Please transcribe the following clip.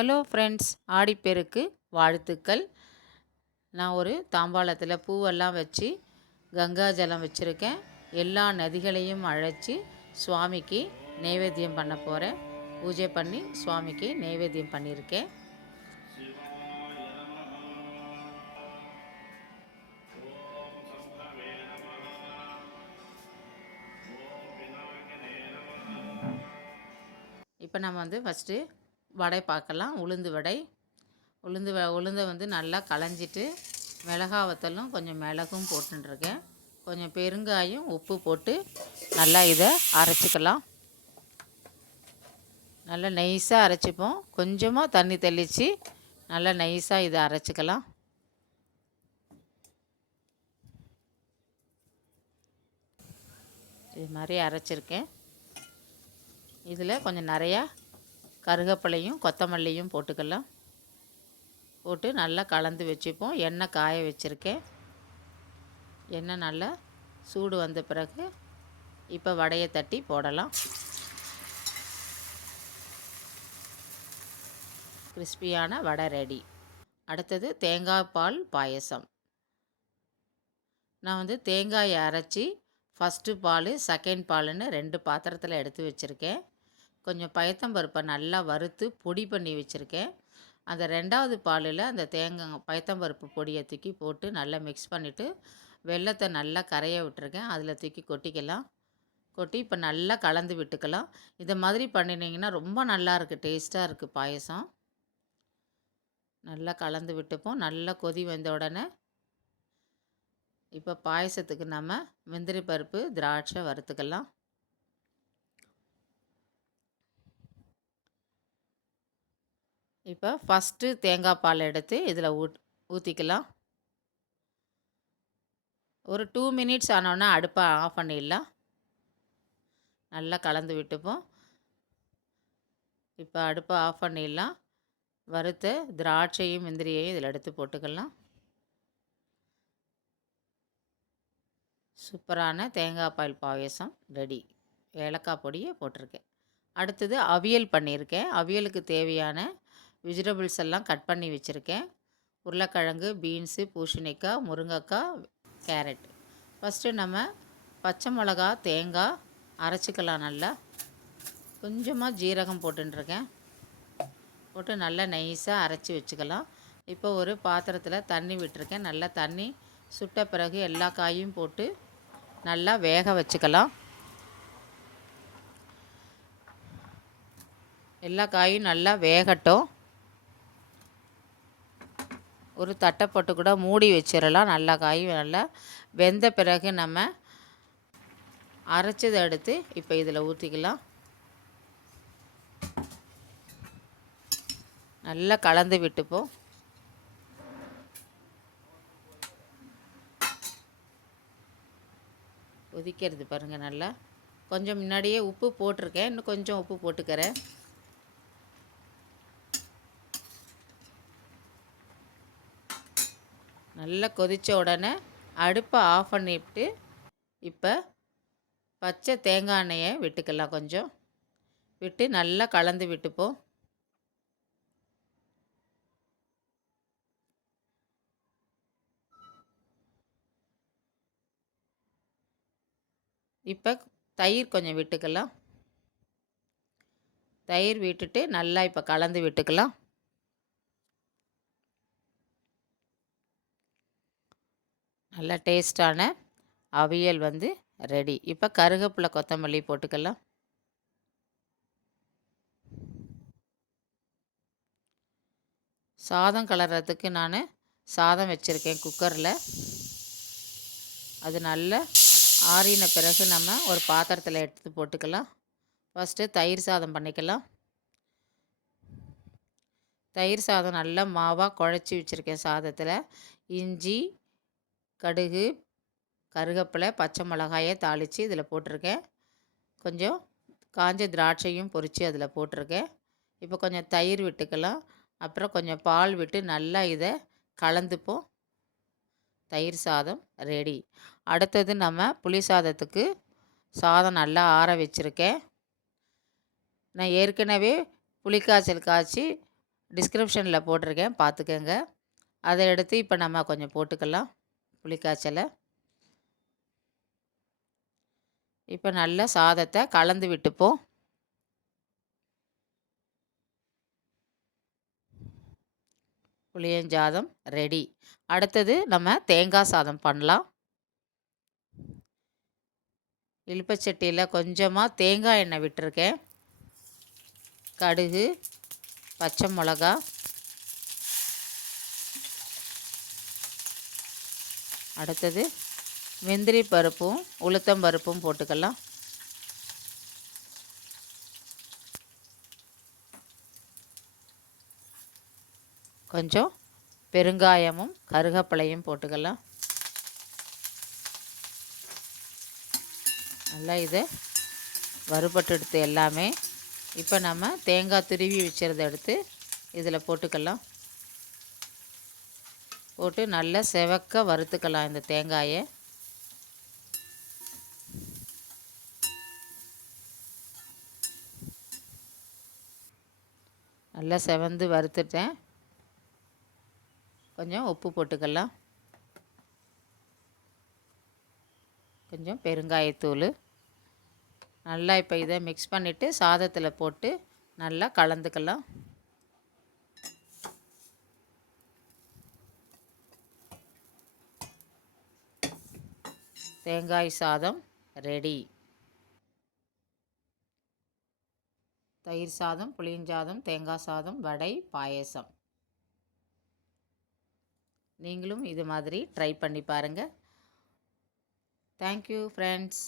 Hello friends, Aadiperukku வாழ்த்துக்கள். நான் ஒரு தாம்பாளத்தில் பூவெல்லாம் வச்சு கங்கா ஜலம் வச்சுருக்கேன். எல்லா நதிகளையும் அழைச்சி சுவாமிக்கு நைவேத்தியம் பண்ண போகிறேன். பூஜை பண்ணி சுவாமிக்கு நைவேத்தியம் பண்ணியிருக்கேன். இப்போ நம்ம ஃபஸ்ட்டு வடை பார்க்கலாம். உளுந்து வடை. உளுந்தை நல்லா களைஞ்சிட்டு மிளகா வத்தலும் கொஞ்சம் மிளகும் போட்டுருக்கேன். கொஞ்சம் பெருங்காயம் உப்பு போட்டு நல்லா இதை அரைச்சிக்கலாம். நல்லா நைஸாக அரைச்சிப்போம். கொஞ்சமாக தண்ணி தெளித்து நல்லா நைஸாக இதை அரைச்சிக்கலாம். இது மாதிரி அரைச்சிருக்கேன். இதில் கொஞ்சம் நிறையா கருவேப்பிலையும் கொத்தமல்லியும் போட்டுக்கலாம். போட்டு நல்லா கலந்து வச்சுப்போம். எண்ணெய் காய வச்சுருக்கேன். எண்ணெய் நல்லா சூடு வந்த பிறகு இப்போ வடையை தட்டி போடலாம். கிறிஸ்பியான வடை ரெடி. அடுத்தது தேங்காய் பால் பாயசம். நான் தேங்காயை அரைச்சி ஃபஸ்ட்டு பால் செகண்ட் பால்னு 2 பாத்திரத்தில் எடுத்து வச்சுருக்கேன். கொஞ்சம் பயத்தம்பருப்பை நல்லா வறுத்து பொடி பண்ணி வச்சுருக்கேன். அந்த 2வது பாலில் அந்த பயத்தம்பருப்பு பொடியை தூக்கி போட்டு நல்லா மிக்ஸ் பண்ணிவிட்டு வெல்லத்தை நல்லா கரைய விட்டுருக்கேன். அதில் தூக்கி கொட்டிக்கலாம். கொட்டி இப்போ நல்லா கலந்து விட்டுக்கலாம். இதை மாதிரி பண்ணினீங்கன்னா ரொம்ப நல்லாயிருக்கு, டேஸ்ட்டாக இருக்குது பாயசம். நல்லா கலந்து விட்டுப்போம். நல்லா கொதி வந்த உடனே இப்போ பாயசத்துக்கு நம்ம முந்திரி பருப்பு திராட்சை வறுத்துக்கலாம். இப்போ ஃபஸ்ட்டு தேங்காய் பால் எடுத்து இதில் ஊற்றிக்கலாம். ஒரு 2 மினிட்ஸ் ஆனோன்னா அடுப்பை ஆஃப் பண்ணிடலாம். நல்லா கலந்து விட்டுப்போம். இப்போ அடுப்பை ஆஃப் பண்ணிடலாம். வறுத்த திராட்சையும் முந்திரியையும் இதில் எடுத்து போட்டுக்கலாம். சூப்பரான தேங்காய் பால் பாயசம் ரெடி. ஏலக்காய் பொடியை போட்டிருக்கேன். அடுத்தது அவியல் பண்ணியிருக்கேன். அவியலுக்கு தேவையான வெஜிடபிள்ஸ் எல்லாம் கட் பண்ணி வச்சுருக்கேன். உருளைக்கிழங்கு, பீன்ஸு, பூசணிக்காய், முருங்கைக்காய், கேரட். ஃபஸ்ட்டு நம்ம பச்சை மிளகா, தேங்காய் அரைச்சிக்கலாம். நல்லா கொஞ்சமாக ஜீரகம் போட்டுருக்கேன். போட்டு நல்லா நைஸாக அரைச்சி வச்சுக்கலாம். இப்போ ஒரு பாத்திரத்தில் தண்ணி விட்டுருக்கேன். நல்லா தண்ணி சுட்ட பிறகு எல்லா காயும் போட்டு நல்லா வேக வச்சுக்கலாம். எல்லா காயும் நல்லா வேகட்டும். ஒரு தட்டை போட்டு கூட மூடி வச்சிடலாம். நல்லா காயும் நல்லா வெந்த பிறகு நம்ம அரைச்சதை எடுத்து இப்போ இதில் ஊற்றிக்கலாம். நல்லா கலந்து விட்டுப்போம். கொதிக்கிறது பாருங்கள். நல்லா கொஞ்சம் முன்னாடியே உப்பு போட்டிருக்கேன். இன்னும் கொஞ்சம் உப்பு போட்டுக்கிறேன். நல்லா கொதித்த உடனே அடுப்பை ஆஃப் பண்ணிவிட்டு இப்போ பச்சை தேங்காய் எண்ணெயை விட்டுக்கலாம். கொஞ்சம் விட்டு நல்லா கலந்து விட்டுப்போம். இப்போ தயிர் கொஞ்சம் விட்டுக்கலாம். தயிர் விட்டுட்டு நல்லா இப்போ கலந்து விட்டுக்கலாம். நல்லா டேஸ்டான அவியல் ரெடி. இப்போ கருவேப்பிலை கொத்தமல்லி போட்டுக்கலாம். சாதம் கலர்றதுக்கு நான் சாதம் வச்சுருக்கேன் குக்கரில். அது நல்லா ஆறின பிறகு நம்ம ஒரு பாத்திரத்தில் எடுத்து போட்டுக்கலாம். ஃபஸ்ட்டு தயிர் சாதம் பண்ணிக்கலாம். தயிர் சாதம் நல்லா மாவாக குழச்சி வச்சுருக்கேன். சாதத்தில் இஞ்சி, கடுகு, கருவேப்பிலை, பச்சை மிளகாயை தாளித்து இதில் போட்டிருக்கேன். கொஞ்சம் காஞ்ச திராட்சையும் பொரித்து அதில் போட்டிருக்கேன். இப்போ கொஞ்சம் தயிர் விட்டுக்கலாம். அப்புறம் கொஞ்சம் பால் விட்டு நல்லா இதை கலந்துப்போம். தயிர் சாதம் ரெடி. அடுத்தது நம்ம புளி சாதத்துக்கு சாதம் நல்லா ஆற வச்சுருக்கேன். நான் ஏற்கனவே புளிக்காய்ச்சல் காய்ச்சி டிஸ்கிரிப்ஷனில் போட்டிருக்கேன், பார்த்துக்கங்க. அதை எடுத்து இப்போ நம்ம கொஞ்சம் போட்டுக்கலாம் புளிக்காய்ச்சலை. இப்போ நல்லா சாதத்தை கலந்து விட்டுப்போம். புளியஞ்சாதம் ரெடி. அடுத்தது நம்ம தேங்காய் சாதம் பண்ணலாம். இலுப்பச்சட்டியில் கொஞ்சமாக தேங்காய் எண்ணெய் விட்டுருக்கேன். கடுகு, பச்சை மிளகா, அடுத்தது முந்திரி பருப்பும் உளுத்தம் பருப்பும் போட்டுக்கலாம். கொஞ்சம் பெருங்காயமும் கருகப்பிலையும் போட்டுக்கலாம். நல்லா இதை வறுபட்டு எடுத்து எல்லாமே இப்போ நம்ம தேங்காய் துருவி வச்சுருந்த எடுத்து இதில் போட்டுக்கலாம். போட்டு நல்லா செவக்க வறுத்துக்கலாம் இந்த தேங்காயை. நல்லா செவந்து வறுத்துட்டேன். கொஞ்சம் உப்பு போட்டுக்கலாம். கொஞ்சம் பெருங்காயத்தூள். நல்லா இப்போ இதை மிக்ஸ் பண்ணிவிட்டு சாதத்தில் போட்டு நல்லா கலந்துக்கலாம். தேங்காய் சாதம் ரெடி. தயிர் சாதம், புளியஞ்சாதம், தேங்காய் சாதம், வடை, பாயசம். நீங்களும் இது மாதிரி ட்ரை பண்ணி பாருங்கள். Thank you friends.